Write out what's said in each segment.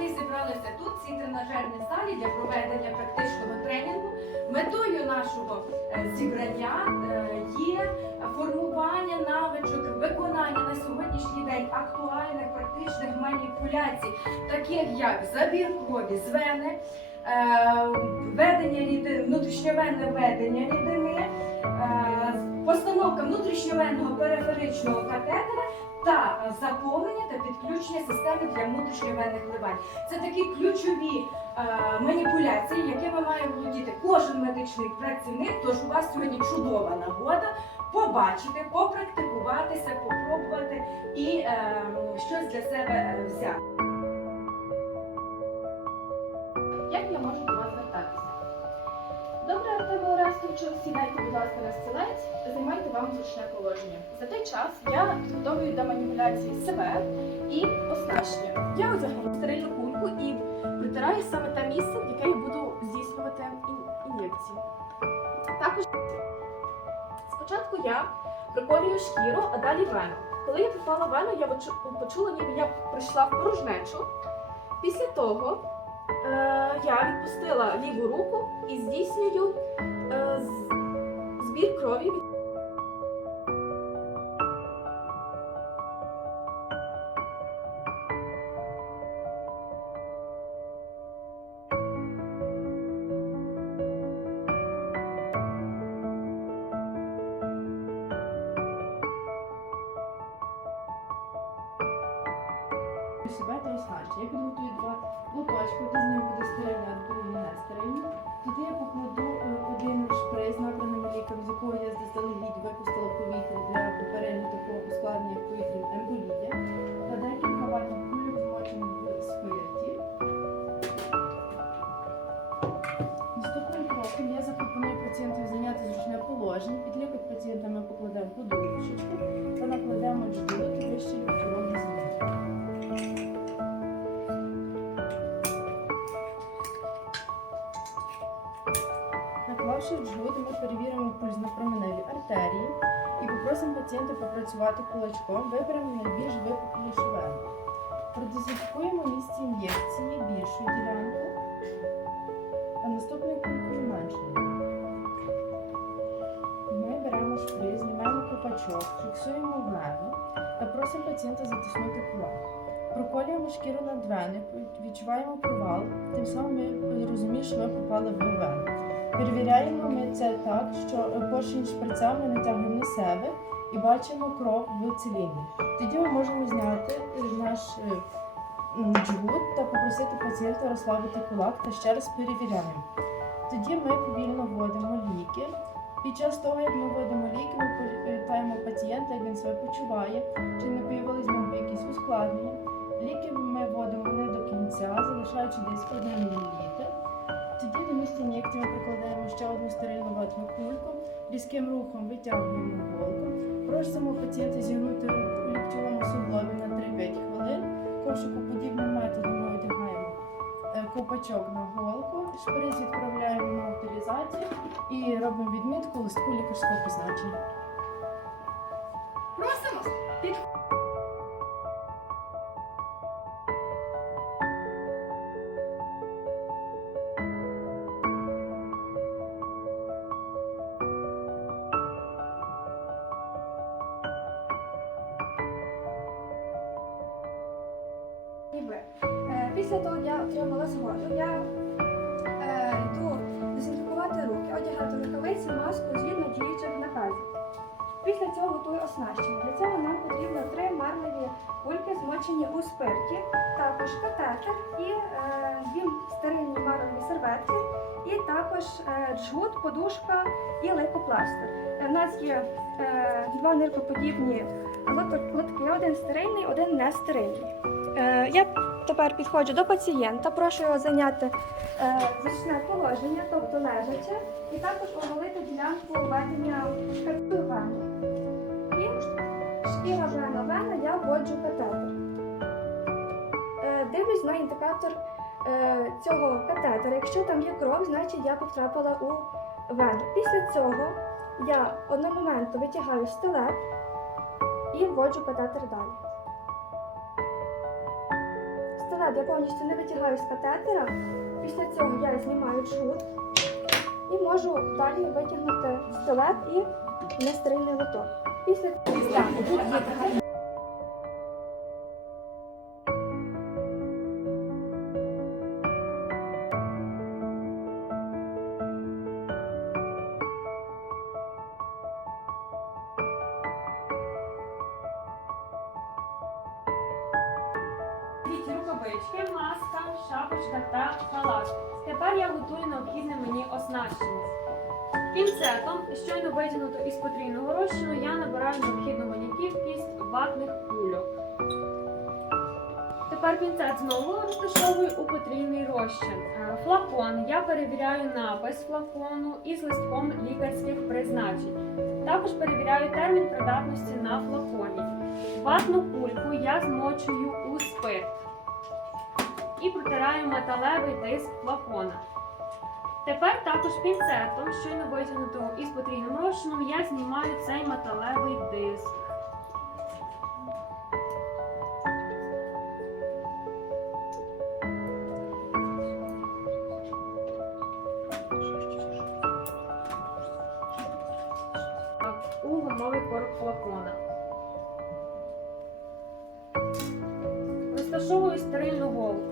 Ми зібралися тут, в цій тренажерній залі для проведення практичного тренінгу. Метою нашого е, зібрання е, є формування навичок, виконання на сьогоднішній день актуальних практичних маніпуляцій, таких як забір крові з е, ведення внутрішньовенне ведення рідини, постановка внутрішньовенного периферичного катетера та заповнення та підключення системи для внутрішньовенних вливань. Це такі ключові е, маніпуляції, якими має володіти кожен медичний працівник. Тож у вас сьогодні чудова нагода побачити, попрактикуватися, попробувати і е, щось для себе е, взяти. Орестовичу, сідайте, будь ласка, на стілець, займайте вам зручне положення. За той час я підготовлюю до маніпуляції себе і оснащення. Я одягну стерильну кульку і притираю саме те місце, в яке я буду здійснювати ін- ін'єкції. Також спочатку я приколюю шкіру, а далі вену. Коли я попала в вену, я почула, ніби я прийшла в порожнечу. Після того Е, я відпустила ліву руку і здійснюю збір крові. себе та оснащення. Я підготую два лоточки, один з них буде стерильний, а другий не стерильний. Туди я покладу е, один шприц набраним ліком, з якого я заздалегідь випустила повітря для попереднього такого ускладнення попросимо пацієнта попрацювати кулачком, виберемо найбільш випуклі вену. Продезінфікуємо місце ін'єкції більшу ділянку, а наступною кулькою меншу. Ми беремо шприц, знімаємо копачок, фіксуємо вену та просимо пацієнта затиснути кулак. Проколюємо шкіру над вени, відчуваємо провал, тим самим ми розуміємо, що ми попали в вену. Перевіряємо ми це так, що поршень шприця ми натягуємо на себе і бачимо кров в циліндрі. Тоді ми можемо зняти наш е, джгут та попросити пацієнта розслабити кулак та ще раз перевіряємо. Тоді ми повільно вводимо ліки. Під час того, як ми вводимо ліки, ми питаємо пацієнта, як він себе почуває, чи не появились в якісь ускладнення. Ліки ми вводимо не до кінця, залишаючи десь 1 мл. Тоді до місця ін'єкції ми прикладаємо ще одну стерильну ватну кульку, різким рухом витягуємо просимо пацієнта зігнути у ліктьовому суглобі на 3-5 хвилин. Ковшикоподібним методом ми одягаємо копачок ковпачок на голку, шприц відправляємо на утилізацію і робимо відмітку листку лікарського призначення. Після того я отримала згоду. Я е, йду дезінфікувати руки, одягати рукавиці, маску згідно діючих наказів. Після цього готую оснащення. Для цього нам потрібно три марливі кульки, змочені у спирті, також катетер і е, дві стерильні марлеві серветки, і також е, джгут, подушка і лейкопластир. Е, У нас є е, два ниркоподібні лотки, один стерильний, один не стерильний. Е, я тепер підходжу до пацієнта, прошу його зайняти е, зручне положення, тобто лежаче, і також оголити ділянку введення вену. І шкіра вена вена, я вводжу катетер. Е, дивлюсь на індикатор е, цього катетера. Якщо там є кров, значить я потрапила у вену. Після цього я одномоментно витягаю стилет і вводжу катетер далі. Стилет я повністю не витягаю з катетера. Після цього я знімаю джут і можу далі витягнути стилет і нестрийний лоток. Після цього тут є рукавички, маска, шапочка та халат. Тепер я готую необхідне мені оснащення. Пінцетом, щойно витягнуто із потрійного розчину, я набираю необхідну мені кількість ватних кульок. Тепер пінцет знову розташовую у потрійний розчин. Е, Флакон. Я перевіряю напис флакону із листком лікарських призначень. Також перевіряю термін придатності на флаконі. Ватну кульку я змочую у спирт і протираю металевий диск флакона. Тепер також пінцетом, щойно витягнутого із потрійним розчином, я знімаю цей металевий диск. у гумовий корок флакона. Розташовую стерильну голку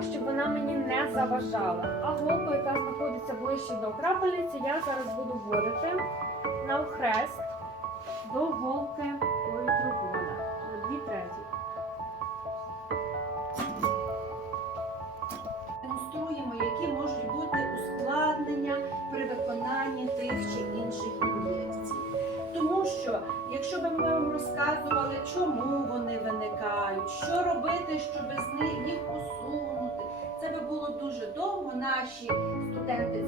так, щоб вона мені не заважала. А голку, яка знаходиться ближче до крапельниці, я зараз буду вводити навхрест до голки Наші студенти